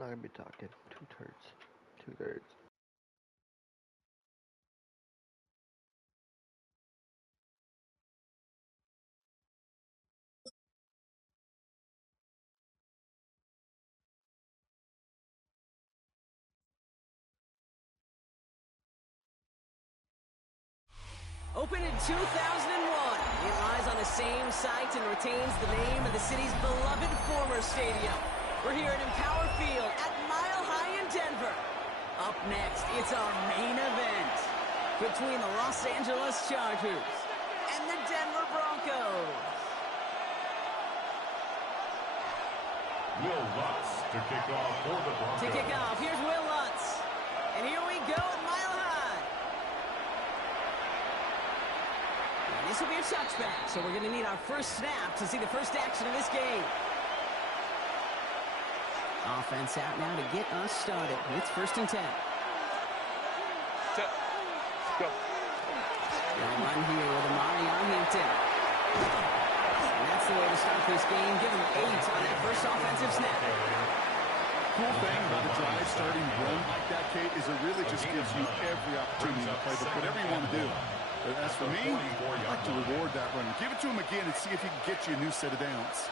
Not gonna be talking. Two thirds. Two thirds. Opened in 2001, it lies on the same site and retains the name of the city's beloved former stadium. We're here at Empower Field at Mile High in Denver. Up next, it's our main event between the Los Angeles Chargers and the Denver Broncos. Will Lutz to kick off for the Broncos. To kick off, here's Will Lutz. And here we go at Mile High. And this will be a touchback, so we're going to need our first snap to see the first action of this game. Offense out now to get us started. It's 1st and 10. Go. They'll run here with Amari on Hampton. And that's the way to start this game. Give him 8 on that first offensive snap. Cool thing about a drive starting run like that, Kate, is it really just gives you every opportunity to play whatever you want to do. But as for me, I'd like to reward that run. Give it to him again and see if he can get you a new set of downs.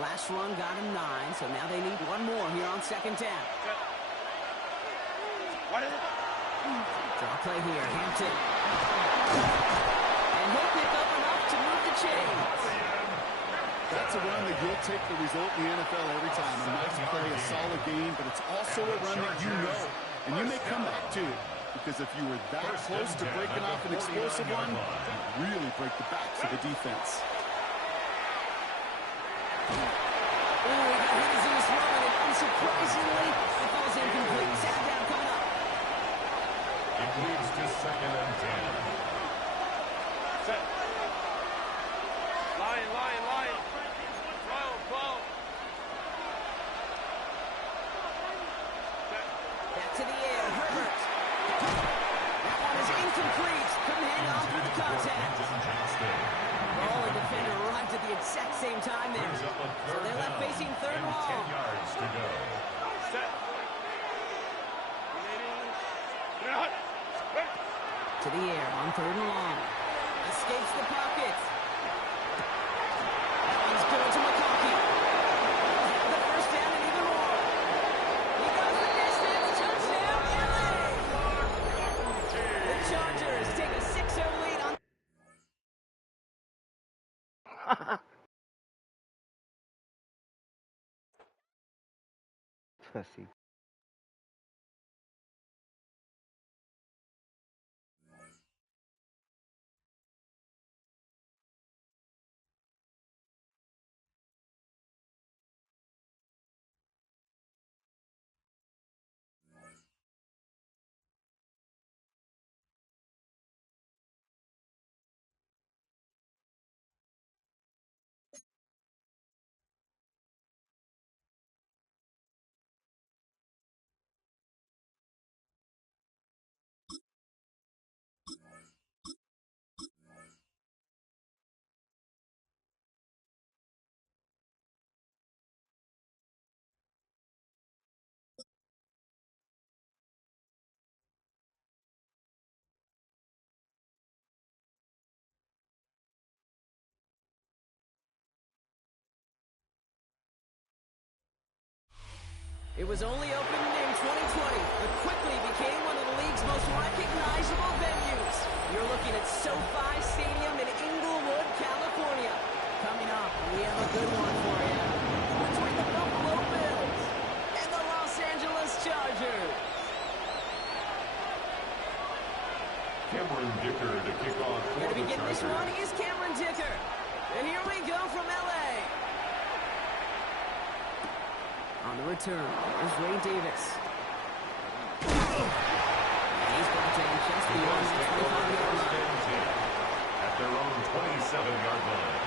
Last run got him 9, so now they need one more here on 2nd down. Draw play here, Hampton. And he'll pick up enough to move the chains. That's a run that you'll take the result in the NFL every time. A nice play, a solid game, but it's also a run that you know. And you may come back to it, because if you were that close to breaking off an explosive one, you really break the backs of the defense. Unsurprisingly, it falls incomplete. Second down coming up. It leads to 2nd and 10. Set. Lion. Flow. Back to the air, Herbert. That one is incomplete. Couldn't hang on through the contact. Ball and defender arrived at the exact same time there. So they're left facing 3rd and long. 10 yards to go. Set. To the air on 3rd and long. Escapes the pocket. That one's good to McConkey. He'll have the first down and even more. He goes the distance. Touchdown, LA. The Chargers take a 6-0 lead on. Pussy. It was only opened in 2020, but quickly became one of the league's most recognizable venues. You're looking at SoFi Stadium in Inglewood, California. Coming up, we have a good one for you. Between the Buffalo Bills and the Los Angeles Chargers. Cameron Dicker to kick off for Going to the begin this Chargers. one is Cameron Dicker. And here we go from L.A. On the return, there's Ray Davis. And he's brought down just beyond the 25-yard line. At their own 27-yard line.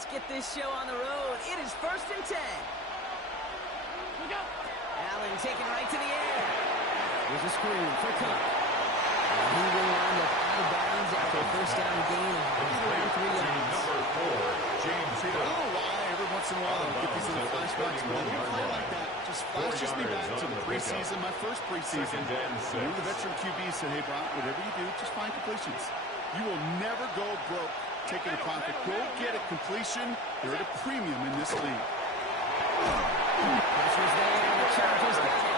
let's get this show on the road. It is 1st and 10. We go. Allen taken right to the air. Here's a screen for Cook. And he will wind up out of bounds after a first down gain of right around 3 yards. Number 4, James I don't know why every once in a while I get these little flashbacks, but when you play like that, just flashes me back to the preseason, my first preseason. When the veteran QB said, hey, Brock, whatever you do, just find completions. You will never go broke taking a profit. Go get a completion. They're at a premium in this league. Pressure's there, and the Chargers got it.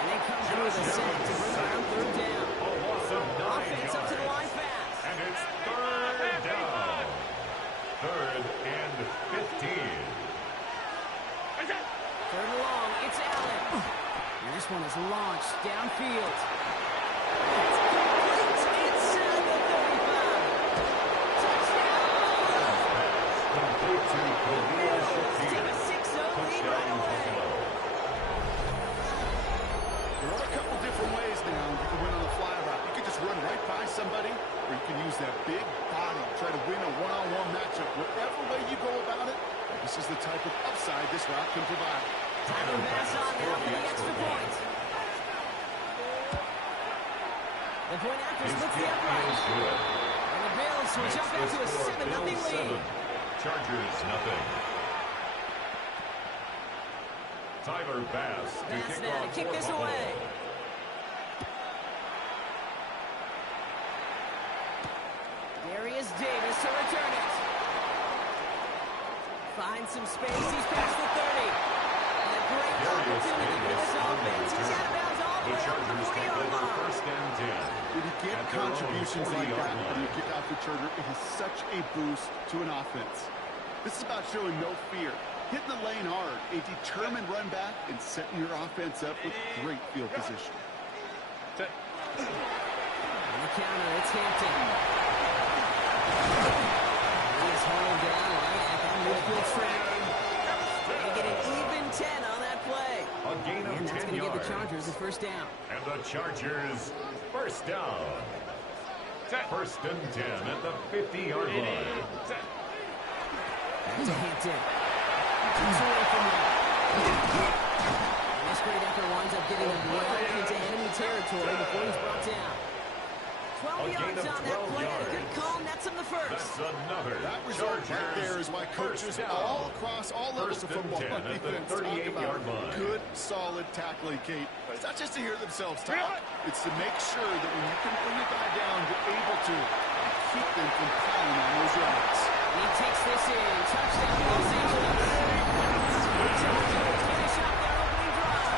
And they come through the set to bring around 3rd down. A loss of 9 Offense up to the yards. line fast. And it's 3rd down. 3rd and 15. 3rd and long, it's Allen. And this one is launched downfield. It's complete inside the 35. Touchdown! Complete to Khalil Take Shakir. a 6-0 lead right Touchdown, away. Buffalo. There are a couple different ways now you can win on the fly route. You can just run right by somebody, or you can use that big body, try to win a one-on-one matchup. Whatever way you go about it, this is the type of upside this route can provide. Time to pass on now for the extra point. The point after His splits the kick upright. is good. And the Bills will Makes jump out the to a score 7-0 Bills lead. 7, Chargers nothing. Tyler Bass to Bass kick now to off kick for this Buffalo. away. Darius Davis to return it. Finds some space. He's past the 30. And a great Darius opportunity for Davis this on the offense. He's out of bounds all the The way up to the Chargers take 40-yard over line. 1st and 10. When you get At their own contributions like 40-yard that line. when you kick off returner, it is such a boost to an offense. This is about showing no fear, hitting the lane hard, a determined run back, and setting your offense up with great field position. On the counter, it's Hampton. He is hauled down right at that midfield track. They get an even 10 on that play. A gain of And that's 10 going to give yards. the Chargers a 1st down. And the Chargers 1st down. 1st and 10 at the 50-yard line. Back to Hampton. Keeps away from him. And this great effort winds up getting him well into enemy territory before he's brought down. 12 A gain yards of on that 12 play. And a good yards. call nets him the 1st. That's another That result Chargers right there is why coaches 1st down. all across all levels of 1st and football 10 on at the defense talk 38-yard about line. good, solid tackling, Kate. It's not just to hear themselves talk. It's to make sure that when you can bring a guy down, you're able to keep them from piling on those yards. He takes this in. Touchdown, Los Angeles. The Chargers finish up their opening drive.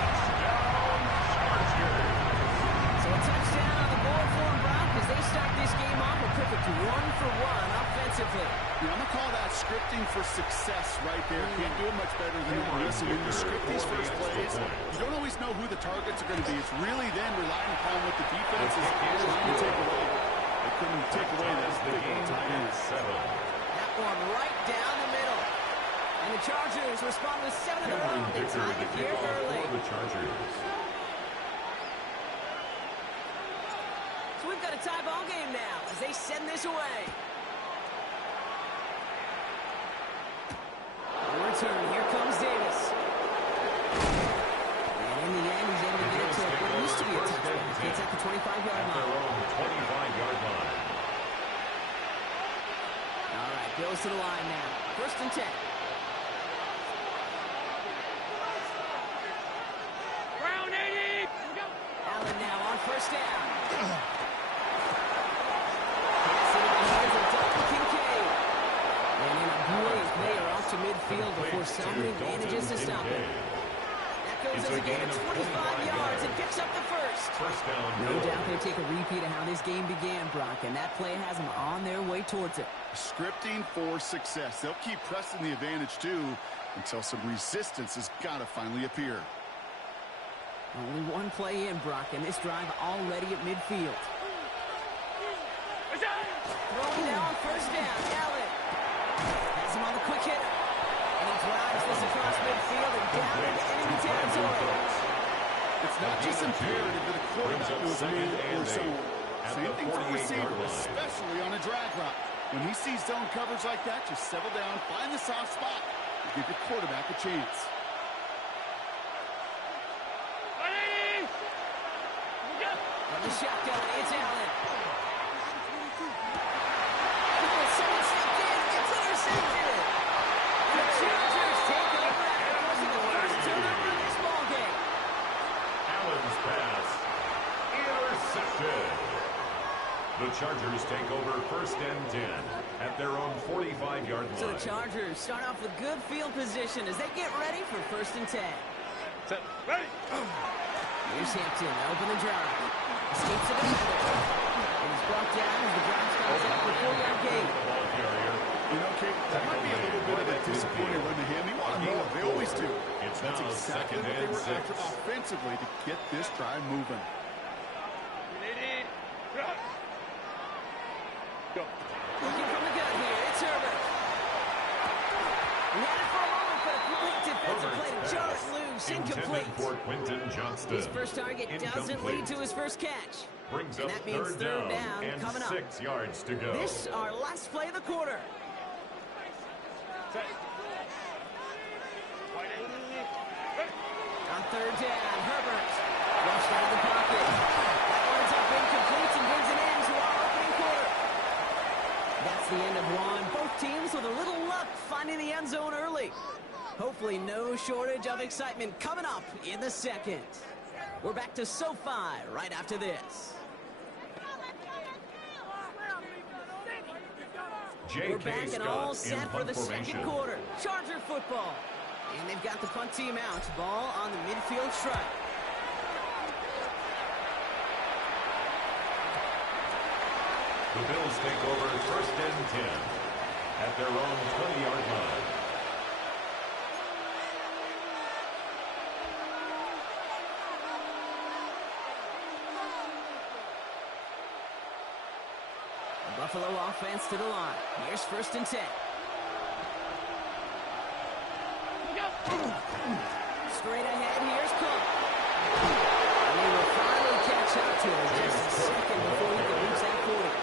So a touchdown on the board for them, Brock, as they start this game off a perfect 1-for-1 offensively. Yeah, I'm going to call that scripting for success right there. Can't do it much better than that. Listen, when you script these first plays, you don't always know who the targets are going to be. It's really then relying upon what the defense is trying to take away. They couldn't take away that big one tight end. That one right down the middle. And the Chargers respond with 7 in a row. They tie it here early. The Chargers. So we've got a tie ball game now as they send this away. The return, here comes Davis. And in the end, he's able to get it to what used to be a touchdown. It's at the 25-yard At their line. own 25-yard line. All right, Bills to the line now. 1st and 10. Brown 80. Allen now on 1st down. Pass into the hands of DirtyKingsGaming. And in a brilliant play, are off to midfield before somebody manages to stop him. That goes as a gain of 25 yards and picks up the 1st. 1st down. No doubt they take a repeat of how this game began, Brock, and that play has them on their way towards it. Scripting for success. They'll keep pressing the advantage, too, until some resistance has got to finally appear. Only one play in, Brock, and this drive already at midfield. Throwing now on 1st down, Allen. Has him on the quick hitter. And he drives this across midfield and down into enemy territory. It's not just imperative that a quarterback knows move or zone. Same thing for a receiver, especially on a drag route. When he sees zone coverage like that, just settle down, find the soft spot, and give your quarterback a chance. From the shotgun, it's Allen. Someone stepped in. It's intercepted. The Chargers take over after forcing the first turnover of this ballgame. Allen's pass intercepted. The Chargers take over 1st and 10 at their own 45-yard line. So the Chargers start off with good field position as they get ready for 1st and 10. Set. Ready. Here's Hampton, open the drive. Escapes the defender. And he's brought down as the drive starts out the 4-yard gain. Ball carrier. You know, Kate, that might be a little bit of a disappointing run to him. You want more. They always do. It's That's now exactly 2nd what they and were 6. after offensively to get this drive moving. Go. Looking from the gun here, it's Herbert. He had it for a moment, but a quick defensive play to jar it loose, incomplete. Intended for Quentin Johnston. His first target doesn't lead to his first catch. Brings And up that means third down and coming up. 6 yards to go. This our last play of the quarter. Set. On third down, Herbert rushed out of the pocket. That one's up incomplete and brings an end to our opening quarter. That's the end of one. Both teams with a little luck finding the end zone early. Hopefully no shortage of excitement coming up in the second. We're back to SoFi right after this. We're back and all set for the second quarter. Charger football. And they've got the punt team out. Ball on the midfield stripe. The Bills take over 1st and 10 at their own 20-yard line. Buffalo offense to the line. Here's 1st and 10. Straight ahead, here's Cook. And he will finally catch up to him just a second before he can reach that 40.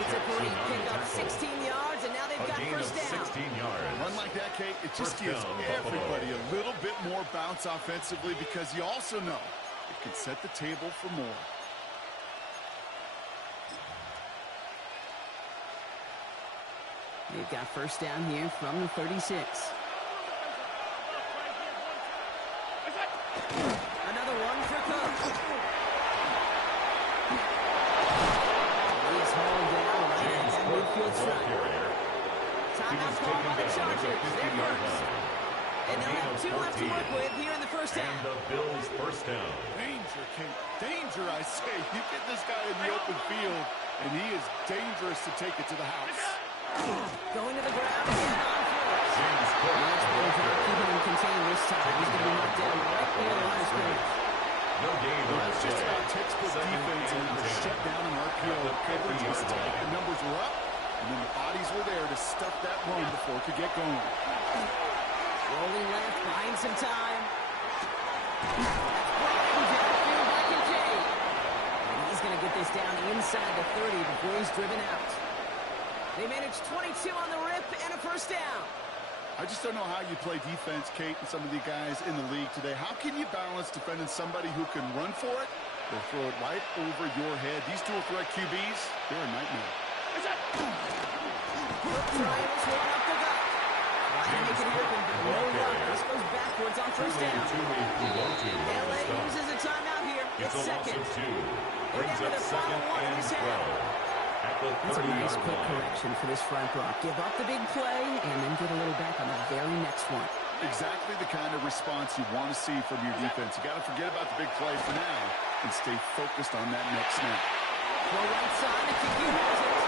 It's a great pickup, 16 yards, and now they've got first down. 16 yards. A run like that, Kate, it just First gives down, everybody a little bit more bounce offensively because you also know it can set the table for more. They've got first down here from the 36. Another one for Cook. He is hauled down right at that midfield stripe. Timeout call by the Chargers. They're first. And they'll have 2 left to work with here in the first half. And the Bills first down. Danger, Kate. Danger, I say. You get this guy in the open field, and he is dangerous to take it to the house. Going to the ground and on foot. James Cook. Keeping him contained this time. He's going to be knocked down right near the line of scrimmage. No gain on That's the just play. about textbook defense, and they're shut down in RPO. Coverage was tight, the numbers were up, and then the bodies were there to stuff that run before it could get going. Rolling left, buying some time. Downfield back in Jay. And he's going to get this down inside the 30 before he's driven out. They managed 22 on the rip and a first down. I just don't know how you play defense, Kate, and some of the guys in the league today. How can you balance defending somebody who can run for it or throw it right over your head? These dual threat QBs, they're a nightmare. Triangles one up the gut. Trying to make it happen, but no luck. This goes backwards on first down. LA uses a timeout here. It's It's a loss second. of 2. They're Brings down up to the final 2nd one in and this 12. half. At the That's a nice 30-yard quick line. correction for this front block. Give up the big play and then get a little back on the very next one. Exactly the kind of response you want to see from your defense. You got to forget about the big play for now and stay focused on that next snap. Well, right side, the kick has it.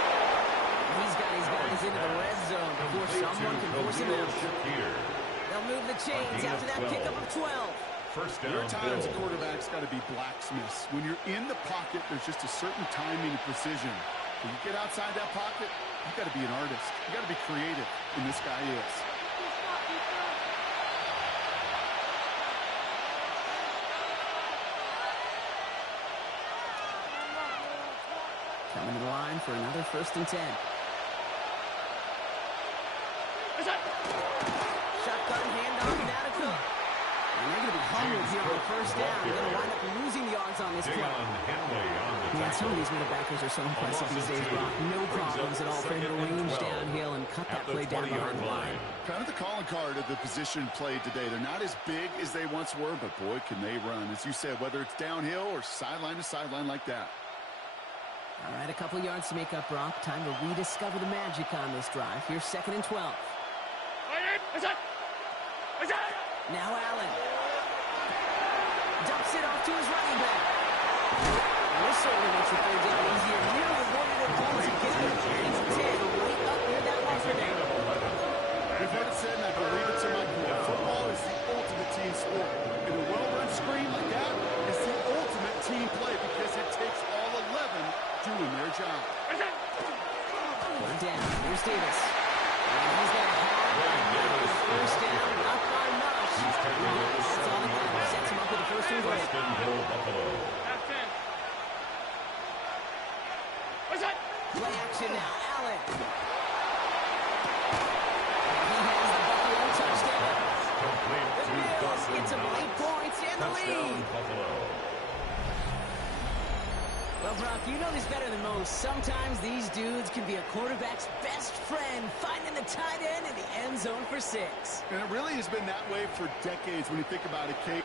He's got his guys into the red zone before someone can force him out. They'll move the chains after that pickup of 12. First down, There are times a Bills. quarterback's got to be blacksmiths. When you're in the pocket, there's just a certain timing and precision. When you get outside that pocket, you got to be an artist. You got to be creative, and this guy is. Coming to the line for another 1st and 10. Shotgun handoff now to Cook. And they're going to be humbled here on the first down. They're going to wind up losing yards on this play. Man, some of these middle backers are so impressive these days, Brock. No problems at all for him to range downhill and cut that play down behind the line. Kind of the calling card of the position played today. They're not as big as they once were, but boy, can they run. As you said, whether it's downhill or sideline to sideline like that. All right, a couple yards to make up, Brock. Time to rediscover the magic on this drive. Here's 2nd and 12. Now Allen. Dumps it off to his running back. And this certainly makes the third down easier. Near rewarded it once again. He's 10 right up near that marker there. We've heard it said, and I believe it's in my core. Football is the ultimate team sport. And a well-run screen like that is the ultimate team play because it takes all 11 doing their job. Third down. Here's Davis. And he's got a hard first down. Not by much. That's all he got. Sets him up with the first and goal. Play action now. Allen. He has the Buffalo touchdown. The Bills get some 8 points in the lead. Well, Brock, you know this better than most. Sometimes these dudes can be a quarterback's best friend, finding the tight end in the end zone for 6. And it really has been that way for decades when you think about it, Kate.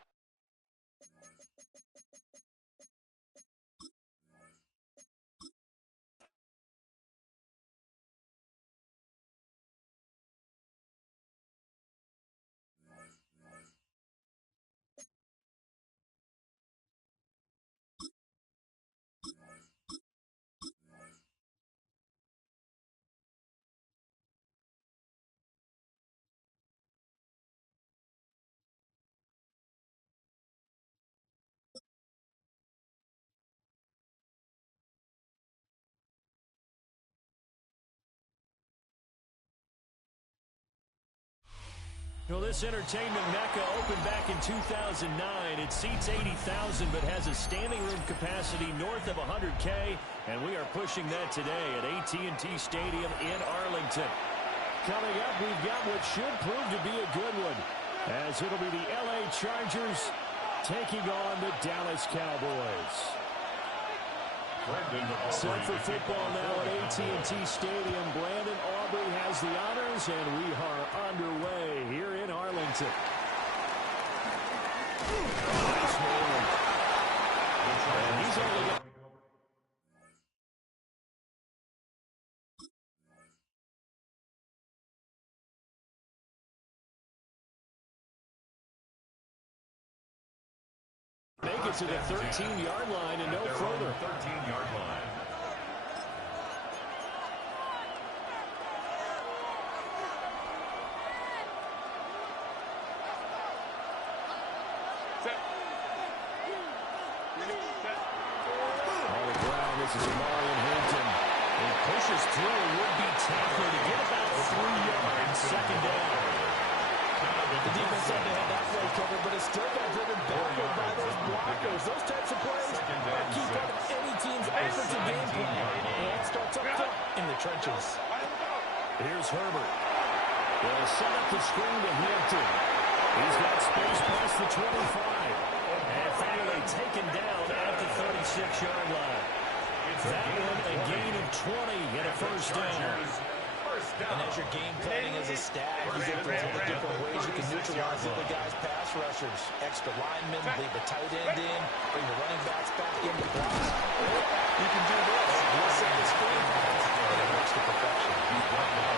Well, this entertainment mecca opened back in 2009. It seats 80,000 but has a standing room capacity north of 100K, and we are pushing that today at AT&T Stadium in Arlington. Coming up, we've got what should prove to be a good one, as it'll be the LA Chargers taking on the Dallas Cowboys. Set for football now at AT&T Stadium. Brandon Aubrey has the honors, and we are underway here in Arlington. Nice move. And he's only got make it to the 13-yard line and no further. 13-yard line. On the ground, this is Amarian Hampton. He pushes through a would-be tackler to get about 3 yards. 2nd down. The defense had to have that play covered, but it still got driven backward by those blockers. Those types of plays are key part of any team's offensive game plan. And it starts up front in the trenches. Here's Herbert. They'll set up the screen to Hampton. He's got space past the 25. And finally taken down at the 36-yard line. That one a gain of 20 and a first down. And as you're game planning as a staff, you look for all the different ways you can neutralize the other guys' pass rushers. Extra linemen, leave the tight end in, bring the running backs back in to block. You can do this. You set the screen pass, and it works to perfection.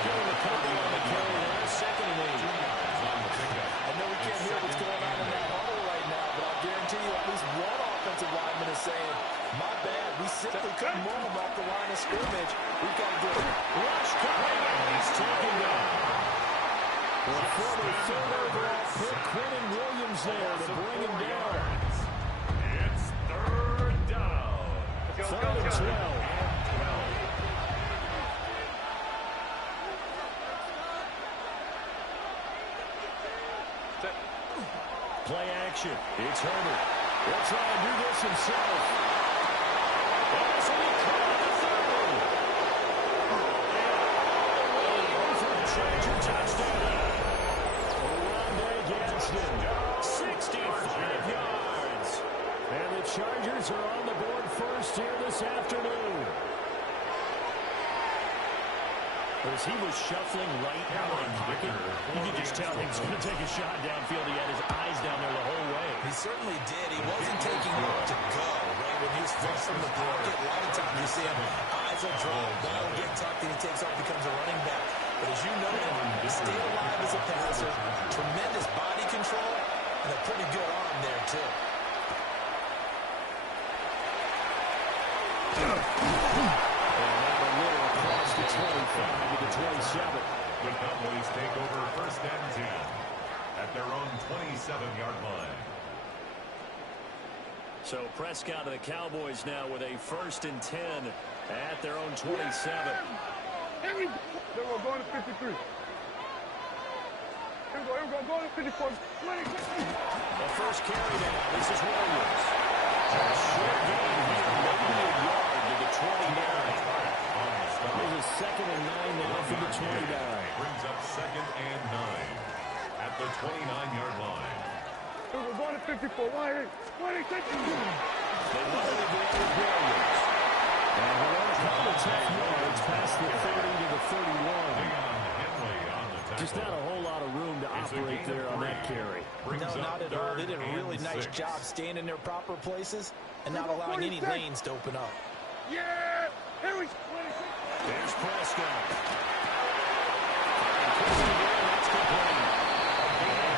Giving the couple on the carry now, 2nd and 8. I know we can't hear what's going on in that huddle right now, but I'll guarantee you at least one offensive lineman is saying, my bad, we simply couldn't move him off the line of scrimmage. We've got to do it. Rush coming, and he's taken down. The former 3rd overall pick, Quentin Williams there to bring him down. It's 3rd down. 3rd and 12. Play action. It's Herbert. He'll try and do this himself. This will be caught at the 30. And all the way in for a Charger touchdown. As he was shuffling right out of the pocket, you could just tell he was going to take a shot downfield. He had his eyes down there the whole way. He certainly did. He wasn't taking off to go, right? When he was flushed from the pocket, a lot of times you see him, eyes will drop, ball will get tucked, and he takes off, becomes a running back. But as you know, he stayed alive as a passer, tremendous body control, and a pretty good arm there, too. Across the 25 to the 27. The Cowboys take over first and 10 at their own 27-yard line. So Prescott of the Cowboys now with a first and 10 at their own 27. Here we go, going to 53. Here we go, going to 54. The first carry down. This is Williams. A short gain here, maybe a yard to the 29. There's a second and 9 now for the 29. Brings up second and 9 at the 29-yard line. We're going to 54. Why? They wanted to go with Williams. And we're on a couple of 10 yards past the 30 to the 31. Just not a whole lot of room to operate there on that carry. No, not at all. They did a really nice job staying in their proper places and not allowing any lanes to open up. Yeah! Here we go. There's Prescott. That's complete.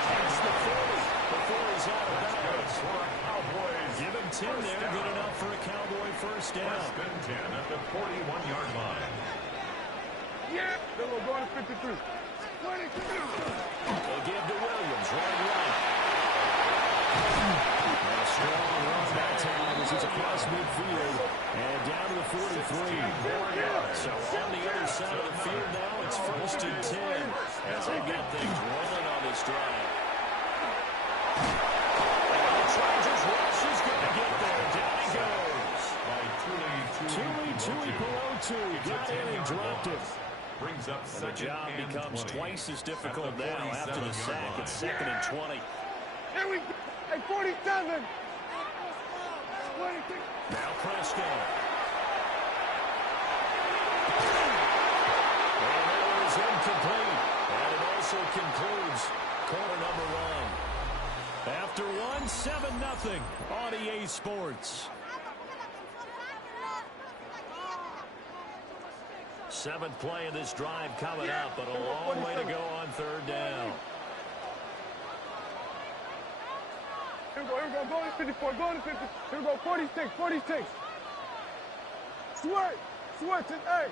That's the 40 before he's out of bounds. Give him 10 there. Good enough for a Cowboy first down. First and 10 at the 41-yard line. Yeah! Then we're going to 53. 22. They'll give to Williams. Right. And a strong run that time as he's across midfield and down to the 43. So on the other side of the field now, it's first and 10 as they get things rolling on this drive. And the Chargers rush is going to get there. Down he goes. Tui Pelotu got in and dropped it. Brings up the job becomes twice as difficult now after the sack. It's second and 20. Here we go. At 47. 26. Now Prescott. And that was incomplete. And it also concludes quarter number 1. After 1, 7-0 on EA Sports. 7th play of this drive coming up, but a long way to go on third down. Here we go, going to 54, going to 50. Here we go, 46. Sweat, hey.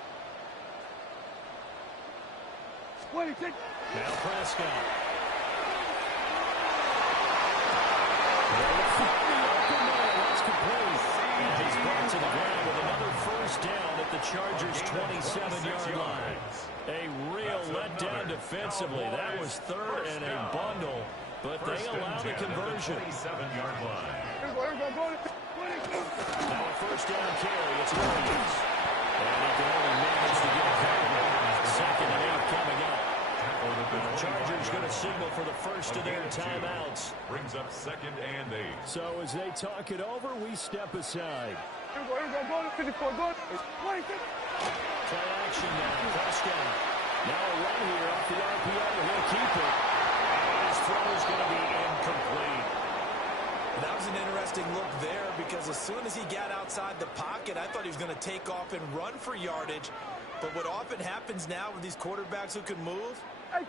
26. Now Prescott. That's complete. He's brought to the ground with another first down at the Chargers' 27-yard line. A real letdown defensively. That was third and a bundle, but they allow the conversion. 27-yard line. Now a first down carry. It's Williams. And he can only manage to get a couple. Second and 8 coming up. The Chargers going to signal for the first of their timeouts. Brings up second and 8. So as they talk it over, we step aside. Here we go, going to 54, going to 26. Play action now. Prescott. Now a run here off the RPO. He'll keep it. And his throw is going to be incomplete. That was an interesting look there because as soon as he got outside the pocket, I thought he was going to take off and run for yardage. But what often happens now with these quarterbacks who can move,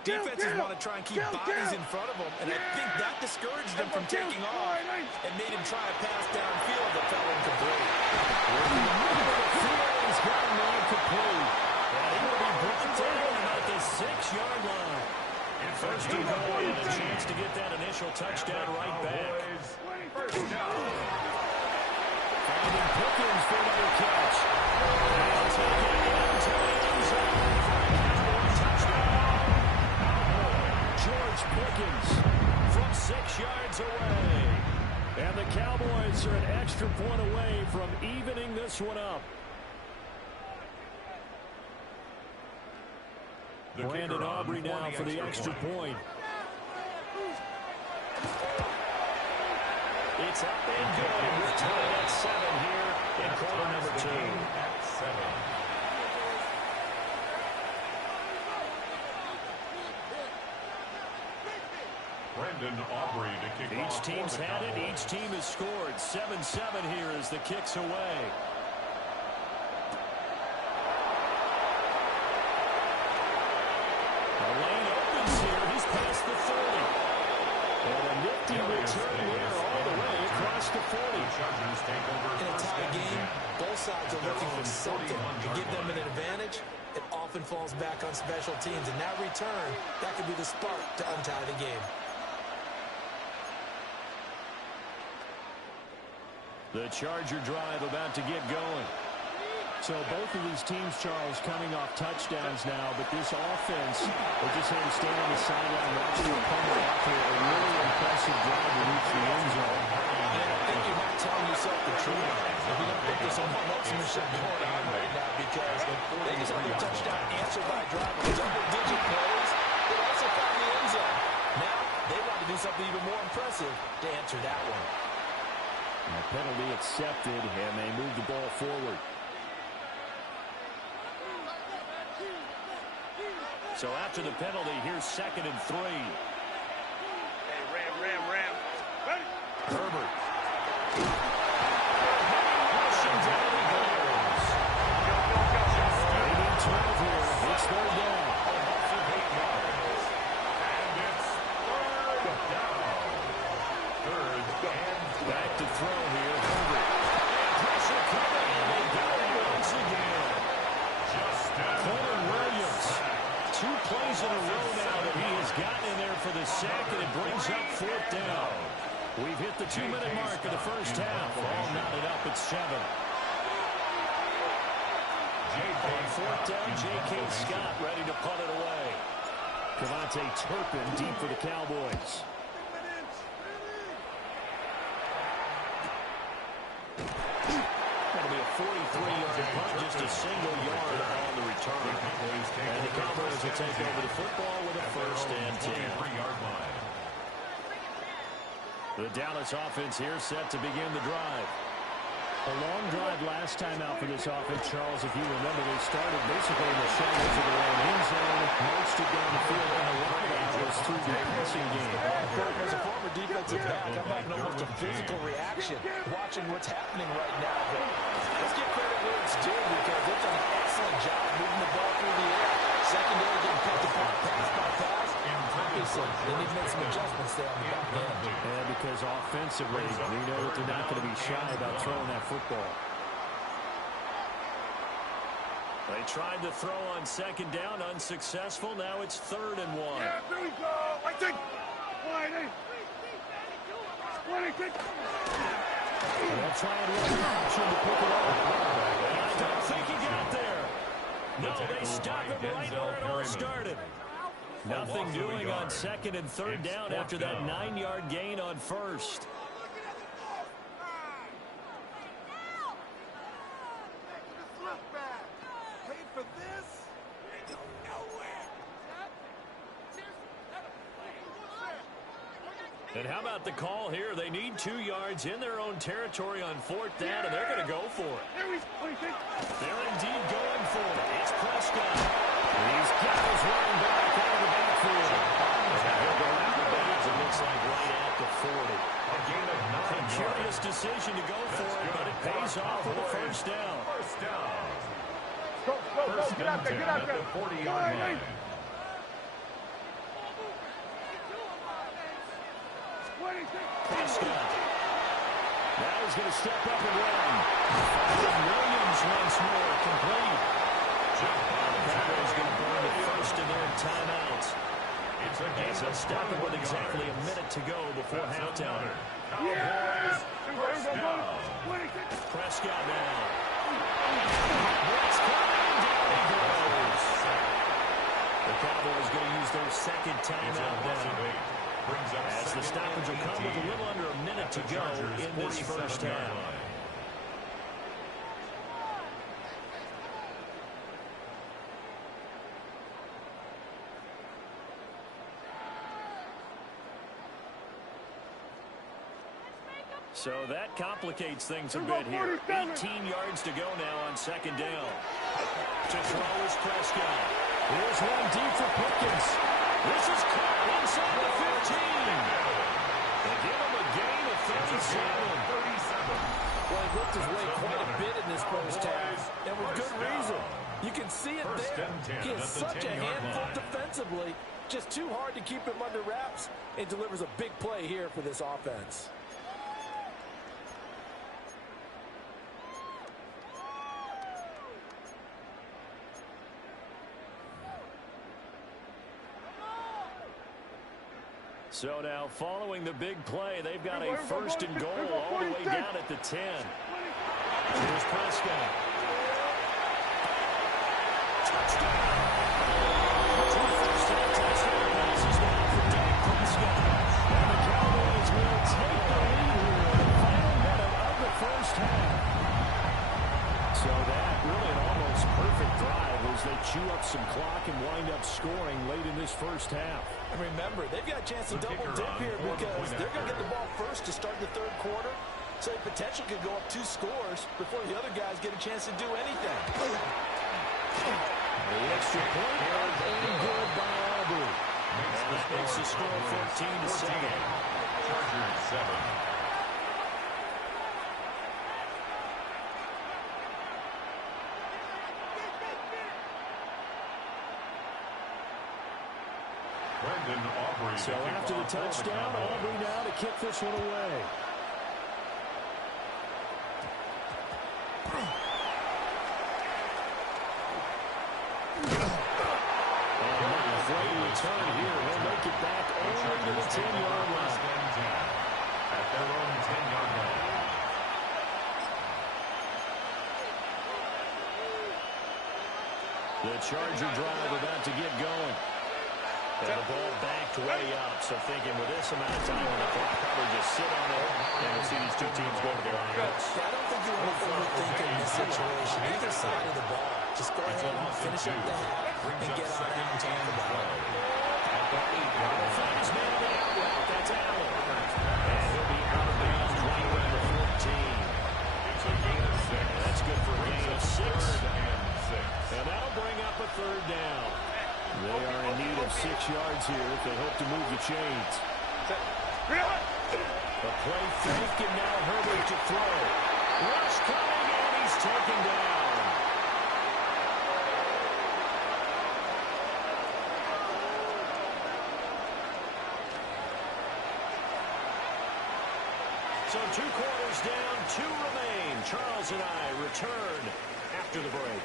defenses want to try and keep bodies in front of them. And I think that discouraged him from taking off and made him try a pass downfield that fell incomplete. He's got him incomplete. And he will be brought down at the 6-yard line. First and goal and a chance to get that initial touchdown right back. First down. Finding Pickens for another catch. And taking it into the end zone for a touchdown. George Pickens from 6 yards away. And the Cowboys are an extra point away from evening this one up. Brandon Aubrey now for the extra point. It's up and good. We're tied at 7 here in quarter number 2. At 7. Each team's had it. Each team has scored. 7-7 here as the kick's away. The lane opens here. He's past the 30. And a nifty return there all the way across the 40. In a tie game, both sides are looking for something to give them an advantage. It often falls back on special teams. And that return, that could be the spark to untie the game. The Charger drive about to get going. So both of these teams, Charles, coming off touchdowns now, but this offense, they just had to stand on the sideline watching the opponent after a really impressive drive to reach the end zone. And I think you're not telling yourself the truth. If you don't think there's someone else in the show going on right now, because they just had their touchdown answered by a drive with double-digit plays, but also found the end zone. Now they want to do something even more impressive to answer that one. And a penalty accepted, and they move the ball forward. So after the penalty, here's 2nd and 3. Hey, Ram. Ready? Herbert. Rushing down he goes. They need 12 here. It's 3rd down. And it's 3rd down. 3rd and back to throw here. Herbert. Pressure coming, and they got it once again. Connor Williams. 2 plays in a row now that he has gotten in there for the sack, and it brings up 4th down. We've hit the 2-minute mark of the first half. All knotted up at 7. On 4th down, J.K. Scott ready to punt it away. Cavante Turpin deep for the Cowboys. That'll be a 43-yard punt, just a single yard on the return. And the Cowboys will take over the football with a 1st and 10. The Dallas offense here set to begin the drive. A long drive last time out for this offense, Charles. If you remember, they started basically in the shadows of their own end zone, marched it down the field, and a lot of that was through the passing game. As a former defensive back, I'm having almost a physical reaction watching what's happening right now. But let's give credit where it's due, because they've done an excellent job moving the ball through the air. Secondary getting picked apart, pass by pass. Obviously, they need to make some adjustments there on the back end. Yeah, because offensively, we know that they're not going to be shy about throwing that football. They tried to throw on 2nd down, unsuccessful. Now it's 3rd and 1. Yeah, here we go. Right there. 20. They'll try and run the option to pick it up. I don't think he got there. No, they stop him right where it all started. Nothing doing on 2nd and 3rd down after that 9-yard gain on 1st. And how about the call here? They need 2 yards in their own territory on 4th down, and they're going to go for it. They're indeed going for it. It's Prescott. He's got his running back out of the backfield. He'll go out of bounds, it looks like right at the 40. a gain of 9 A curious decision to go for it, but it pays off with a 1st down. First down. Go. Get out there. At the 40-yard line. Prescott. Now he's going to step up and run. Williams once more complete. Cowboys going to burn the first of their timeouts. As they'll stop it with exactly a minute to go before halftime. Prescott now. Blitz coming, down he goes. The Cowboys going to use their 2nd timeout now. As the stoppage will come with a little under a minute to go in this first half. So that complicates things a bit here. 18 yards to go now on 2nd down. To throw is Prescott. Here's one deep for Pickens. This is caught inside the 15. They give him a gain of 37. Well, he worked his way quite a bit in this first half, and with good reason. You can see it there. He is such a handful defensively. Just too hard to keep him under wraps, and delivers a big play here for this offense. So now, following the big play, they've got a first and goal all the way down at the 10. Here's Prescott. Touchdown. Two first-down touchdown passes now for Dak Prescott. And the Cowboys will take the lead here in the final minute of the first half. So that really an almost perfect drive as they chew up some clock and wind up scoring late in this first half. And remember, they've got a chance to double dip here because they're going to get the ball first to start the third quarter. So they potentially could go up 2 scores before the other guys get a chance to do anything. The extra point was aimed good by Aubrey. Makes the score 14-7. Chargers 7. So after the touchdown, Aubrey now to kick this one away. And a great return here. He'll make it back only to the 10-yard line. At their own 10-yard line. The Charger drive about to get going. And the ball backed way up. So thinking with this amount of time on the clock, probably just sit on it and we'll see these two teams go to their offense. I don't think you want to overthink in this situation. Either side of the ball. Just go ahead and finish up the half and get on out and turn the ball. The fight is made on the out route. That's Allen. And he'll be out of bounds right around the 14. It's a gain of 6. And that's good for a gain of 6. And that'll bring up a third down. They are in need of 6 yards here if they hope to move the chains. A play fake, and now Herbert to throw. Rush coming, and he's taken down. So 2 quarters down, 2 remain. Charles and I return after the break.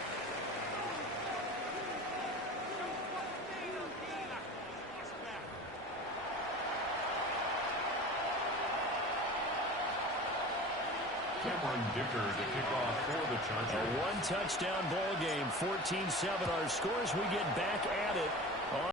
Dicker to kick off for the Chargers. A 1-touchdown ball game, 14-7 our scores. We get back at it